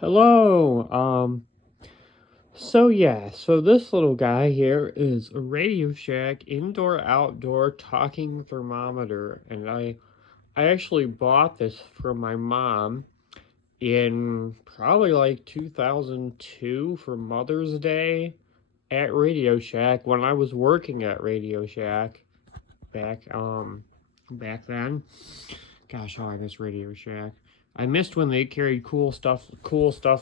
Hello. So this little guy here is a RadioShack indoor-outdoor talking thermometer, and I actually bought this from my mom in probably like 2002 for Mother's Day at RadioShack when I was working at RadioShack back then. Gosh, how I miss RadioShack. I missed when they carried cool stuff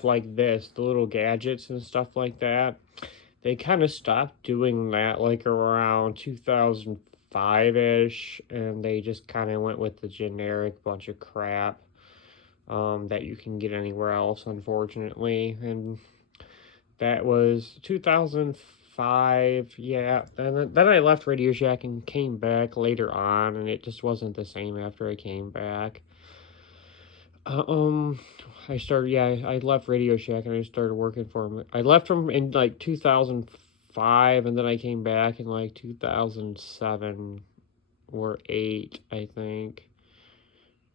like this, the little gadgets and stuff like that. They kind of stopped doing that like around 2005-ish, and they just kind of went with the generic bunch of crap that you can get anywhere else, unfortunately. And that was 2005, yeah. And then I left Radio Shack and came back later on, and it just wasn't the same after I came back. Uh, um, I left Radio Shack and I started working for him. I left him in like 2005, and then I came back in like 2007 or 8, I think.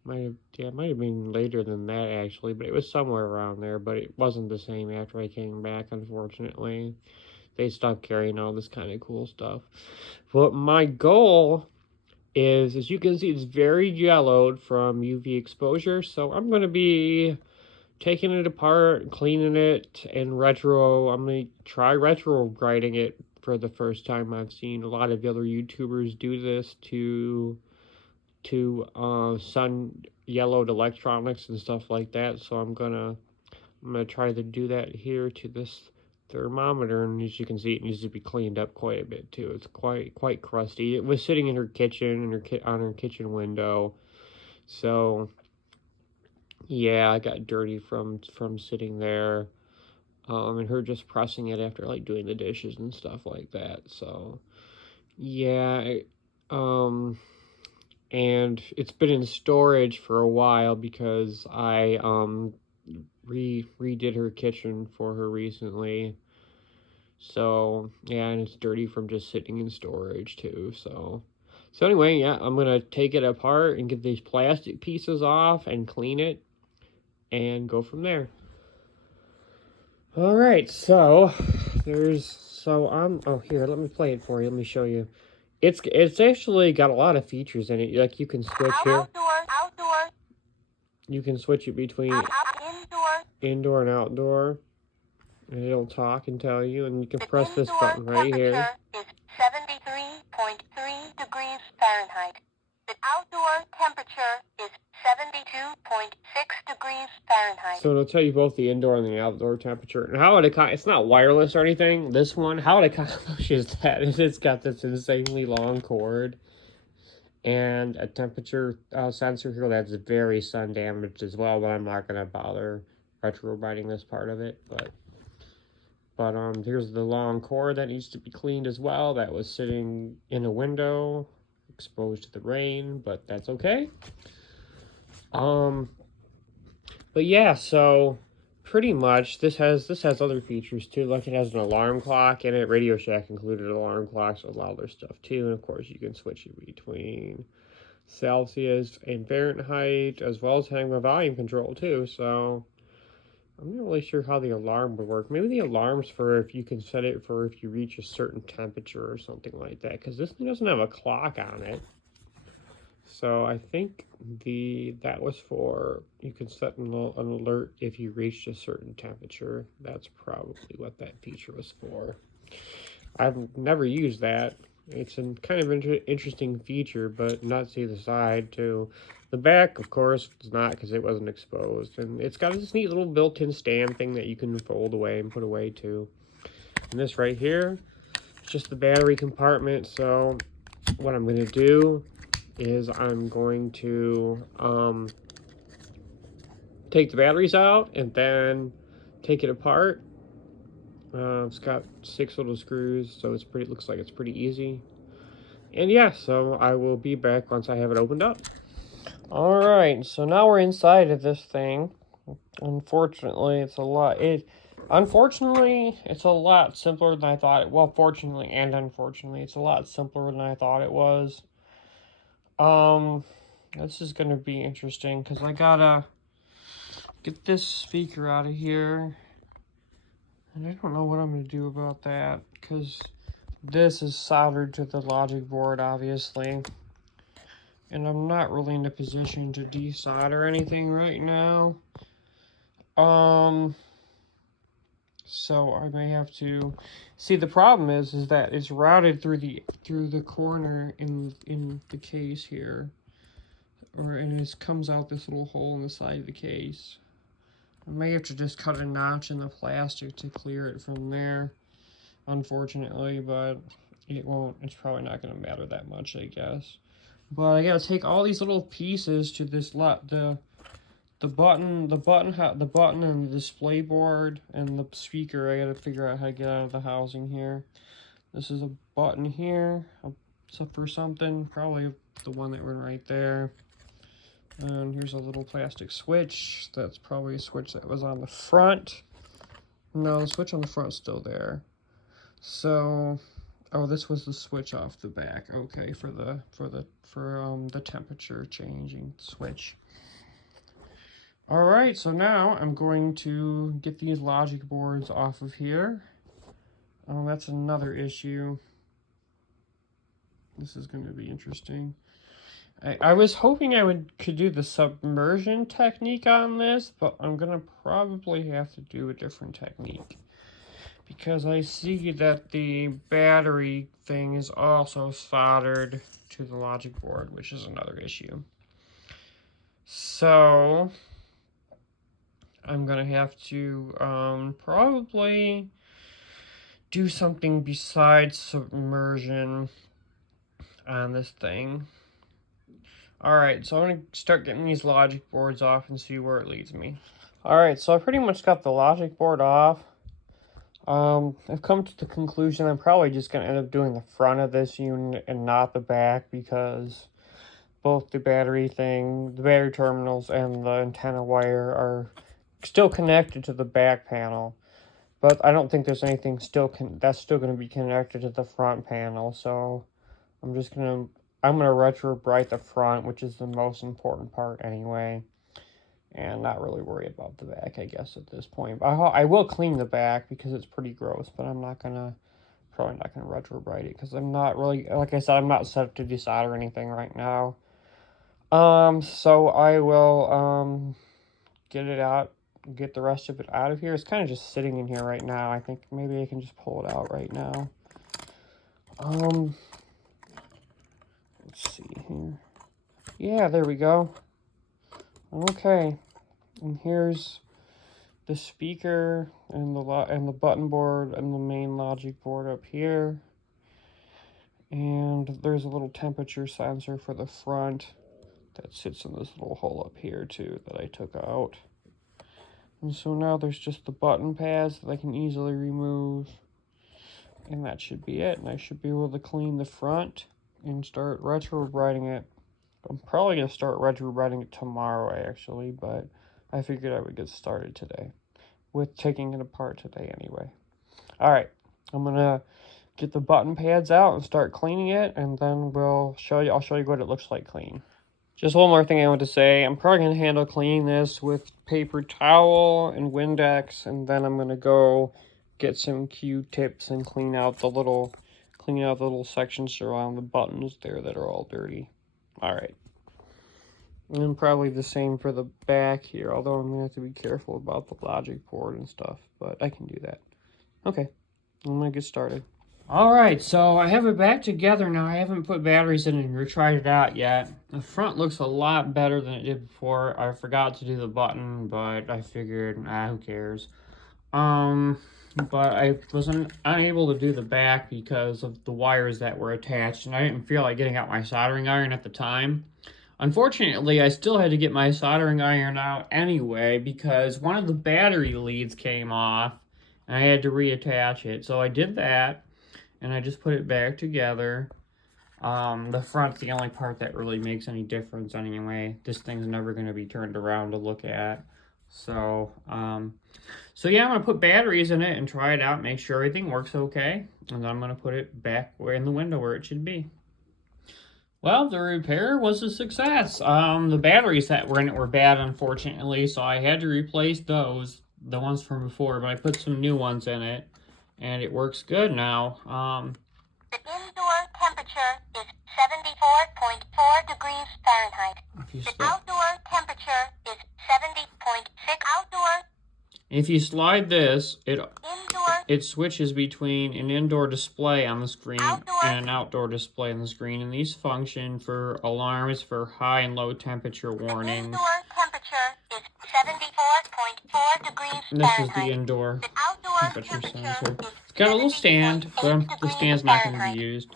It might have been later than that actually, but it was somewhere around there. But it wasn't the same after I came back, unfortunately. They stopped carrying all this kind of cool stuff. But my goal is, as you can see, it's very yellowed from UV exposure. So I'm going to be taking it apart, cleaning it, and I'm going to try retrograding it for the first time. I've seen a lot of other YouTubers do this to sun yellowed electronics and stuff like that. So I'm gonna try to do that here to this thermometer, and as you can see, it needs to be cleaned up quite a bit too. It's quite crusty. It was sitting in her kitchen, on her kitchen window, so yeah, I got dirty from sitting there, and her just pressing it after like doing the dishes and stuff like that. So yeah, and it's been in storage for a while because I redid her kitchen for her recently. So yeah, and it's dirty from just sitting in storage too. So anyway, yeah, I'm gonna take it apart and get these plastic pieces off and clean it and go from there. All right, oh, here, let me play it for you. Let me show you. It's actually got a lot of features in it. Like you can switch here. Outdoor. You can switch it between indoor and outdoor, and it'll talk and tell you, and you can press this button right here. Is 73.3 degrees Fahrenheit. The outdoor temperature is 72.6 degrees Fahrenheit. So it'll tell you both the indoor and the outdoor temperature. And how it's not wireless or anything. This one, how it accomplishes that is it's got this insanely long cord and a temperature sensor here that's very sun damaged as well, but I'm not going to bother retrobriting this part of it. But here's the long cord that needs to be cleaned as well. That was sitting in a window, exposed to the rain, but that's okay. But yeah, so pretty much this has other features too. Like it has an alarm clock in it. Radio Shack included alarm clocks with a lot of their stuff too. And of course you can switch it between Celsius and Fahrenheit, as well as having a volume control too. So I'm not really sure how the alarm would work. Maybe the alarm's for if you can set it for if you reach a certain temperature or something like that, because this thing doesn't have a clock on it. So I think that was for you can set an alert if you reached a certain temperature. That's probably what that feature was for. I've never used that. It's a kind of interesting feature, but not see the side too. The back, of course, is not because it wasn't exposed. And it's got this neat little built-in stand thing that you can fold away and put away too. And this right here, it's just the battery compartment. So what I'm going to do is I'm going to take the batteries out and then take it apart. It's got 6 little screws, so looks like it's pretty easy. And yeah, so I will be back once I have it opened up. Alright, so now we're inside of this thing. Unfortunately, it's a lot simpler than I thought it. Well, fortunately and unfortunately, it's a lot simpler than I thought it was. This is gonna be interesting because I gotta get this speaker out of here. And I don't know what I'm going to do about that, because this is soldered to the logic board, obviously. And I'm not really in a position to desolder anything right now. So I may have to see. The problem is that it's routed through the corner in the case here, and it comes out this little hole in the side of the case. I may have to just cut a notch in the plastic to clear it from there, unfortunately, but it won't. It's probably not going to matter that much, I guess. But I gotta take all these little pieces to this the button and the display board and the speaker. I gotta figure out how to get out of the housing here. This is a button here, except for something, probably the one that went right there. And here's a little plastic switch. That's probably a switch that was on the front. No, the switch on the front's still there. So, oh, this was the switch off the back. Okay, for the temperature changing switch. All right, so now I'm going to get these logic boards off of here. Oh, that's another issue. This is going to be interesting. I was hoping I could do the submersion technique on this, but I'm going to probably have to do a different technique, because I see that the battery thing is also soldered to the logic board, which is another issue. So I'm going to have to probably do something besides submersion on this thing. Alright, so I'm going to start getting these logic boards off and see where it leads me. Alright, so I pretty much got the logic board off. I've come to the conclusion I'm probably just going to end up doing the front of this unit and not the back, because both the battery terminals and the antenna wire are still connected to the back panel. But I don't think there's anything that's still going to be connected to the front panel, so I'm going to Retrobrite the front, which is the most important part anyway, and not really worry about the back, I guess, at this point. I will clean the back because it's pretty gross, but I'm probably not gonna Retrobrite it, because I'm not really, like I said, I'm not set up to desolder anything right now. So I will get it out, get the rest of it out of here. It's kind of just sitting in here right now. I think maybe I can just pull it out right now. Let's see here. Yeah, there we go. Okay, and here's the speaker and the button board and the main logic board up here. And there's a little temperature sensor for the front that sits in this little hole up here too that I took out. And so now there's just the button pads that I can easily remove. And that should be it. And I should be able to clean the front and start Retrobriting it. I'm probably going to start Retrobriting it tomorrow, actually, but I figured I would get started today with taking it apart today anyway. Alright, I'm going to get the button pads out and start cleaning it, and then I'll show you what it looks like clean. Just one more thing I want to say. I'm probably going to handle cleaning this with paper towel and Windex, and then I'm going to go get some Q-tips and clean out the little sections around the buttons there that are all dirty. Alright. And probably the same for the back here, although I'm going to have to be careful about the logic board and stuff, but I can do that. Okay, I'm going to get started. Alright, so I have it back together now. I haven't put batteries in it or tried it out yet. The front looks a lot better than it did before. I forgot to do the button, but I figured, who cares. But I was unable to do the back because of the wires that were attached, and I didn't feel like getting out my soldering iron at the time. Unfortunately, I still had to get my soldering iron out anyway because one of the battery leads came off, and I had to reattach it. So I did that, and I just put it back together. The front's the only part that really makes any difference anyway. This thing's never going to be turned around to look at. So yeah, I'm going to put batteries in it and try it out, make sure everything works okay. And then I'm going to put it back in the window where it should be. Well, the repair was a success. The batteries that were in it were bad, unfortunately, so I had to replace those, the ones from before, but I put some new ones in it, and it works good now. The indoor temperature is 74.4 degrees Fahrenheit. The outdoor temperature is 70.6 outdoor. If you slide this, Indoor. it switches between an indoor display on the screen Outdoor. and an outdoor display on the screen, and these function for alarms for high and low temperature warnings. The indoor temperature is 74.4 degrees And this Fahrenheit. is the indoor The outdoor temperature temperature sensor. is It's got a little stand, but the 70.8 stand's not going to Fahrenheit. be used.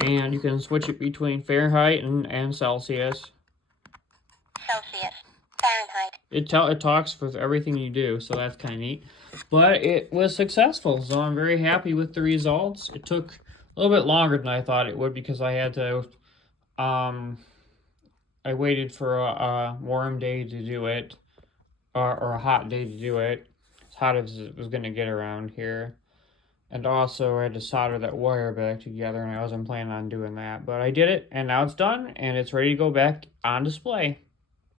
And you can switch it between Fahrenheit and Celsius. Celsius. Fahrenheit. It talks with everything you do, so that's kind of neat. But it was successful, so I'm very happy with the results. It took a little bit longer than I thought it would because I had to, I waited for a warm day to do it, or a hot day to do it, as hot as it was going to get around here. And also, I had to solder that wire back together, and I wasn't planning on doing that. But I did it, and now it's done, and it's ready to go back on display.